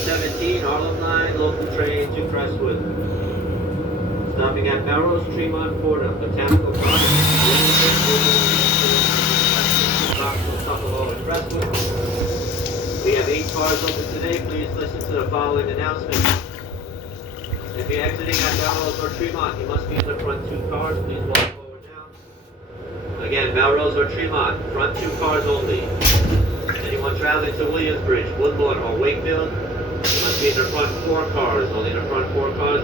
17, Harlem Line, local train to Crestwood. Stopping at Melrose, Tremont, Fordham, Botanical Gardens, Buffalo, and Crestwood. We have 8 cars open today. Please listen to the following announcement. If you're exiting at Melrose or Tremont, you must use the front 2 cars. Please walk forward now. Again, Melrose or Tremont, front 2 cars only. Anyone traveling to Williamsbridge, Woodlawn, or Wakefield, must be in the front 4 cars. Only the front 4 cars.